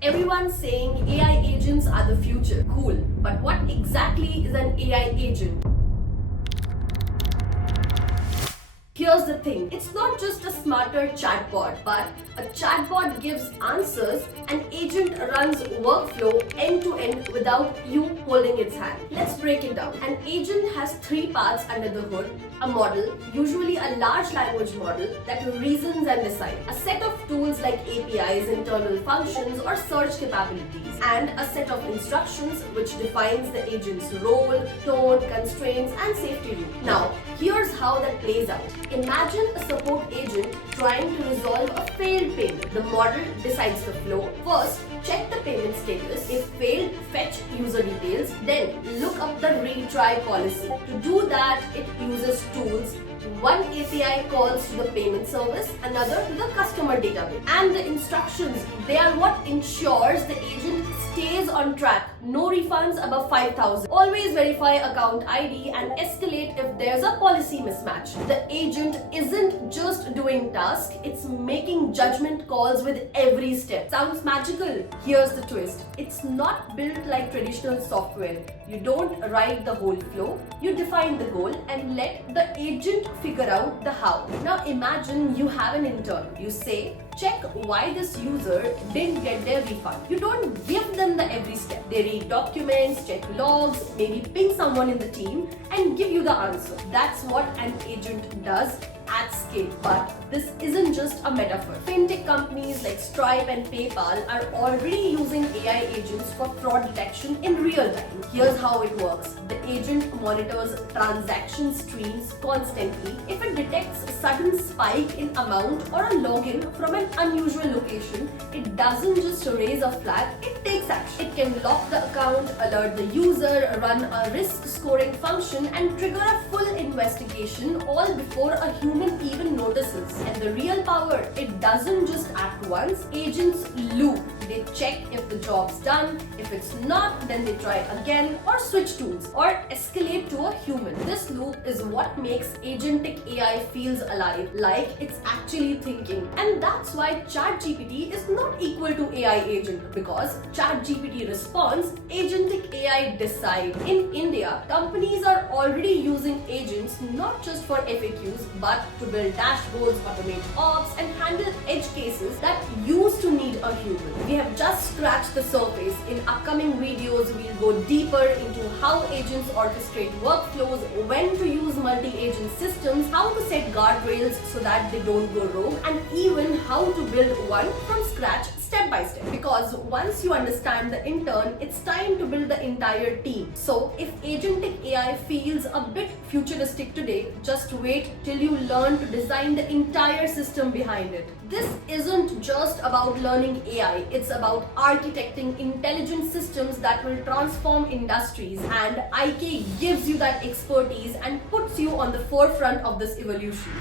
Everyone's saying AI agents are the future. Cool. But what exactly is an AI agent? Here's the thing, it's not just a smarter chatbot, but a chatbot gives answers, an agent runs workflow end to end without you holding its hand. Let's break it down. An agent has three parts under the hood: a model, usually a large language model that reasons and decides, a set of tools like APIs, internal functions, or search capabilities, and a set of instructions which defines the agent's role, tone, constraints, and safety rule. Now, here's how that plays out. Imagine a support agent trying to resolve a failed payment. The model decides the flow. First, check the payment status. If failed, fetch user details. Then, look up the retry policy. To do that, it uses tools. One API calls to the payment service, another to the customer database. And the instructions, they are what ensures the agent stays on track. No refunds above 5,000. Always verify account ID and escalate if there's a policy mismatch. The agent isn't just doing tasks, it's making judgment calls with every step. Sounds magical? Here's the twist. It's not built like traditional software. You don't write the whole flow, you define the goal and let the agent figure out the how. Now imagine you have an intern. You say, check why this user didn't get their refund. You don't give them the every step. They read documents, check logs, maybe ping someone in the team and give you the answer. That's what an agent does at scale. But this isn't just a metaphor. Fintech companies like Stripe and PayPal are already using AI agents for fraud detection in real time. Here's how it works. The agent monitors transaction streams constantly. If it detects a sudden spike in amount or a login from an unusual location, it doesn't just raise a flag, it takes action. It can lock the account, alert the user, run a risk scoring function, and trigger a full investigation all before a human even notices. And the real power, it doesn't just act once. Agents loop. They check if the job's done. If it's not, then they try again or switch tools or escalate to a human. This loop is what makes agentic AI feels alive, like it's actually thinking. And that's why ChatGPT is not equal to AI agent, because ChatGPT responds, agentic AI decide. In India, companies are already using agents not just for FAQs, but to build dashboards, automate ops, and handle edge cases that used to need a human. We have just scratched the surface. In upcoming videos, we'll go deeper into how agents orchestrate workflows, when to use multi-agent systems, how to set guardrails so that they don't go rogue, and even how to build one from scratch step by step. Because once you understand the intern, it's time to build the entire team. So if agentic AI feels a bit futuristic today, just wait till you learn to design the entire system behind it. This isn't just about learning AI, it's about architecting intelligent systems that will transform industries, and IK gives you that expertise and puts you on the forefront of this evolution.